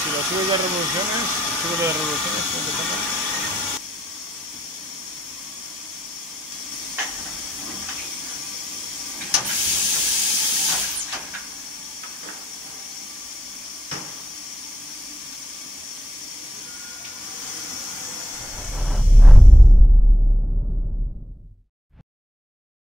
Si lo subes de revoluciones, sube de revoluciones, ¿cuánto toca?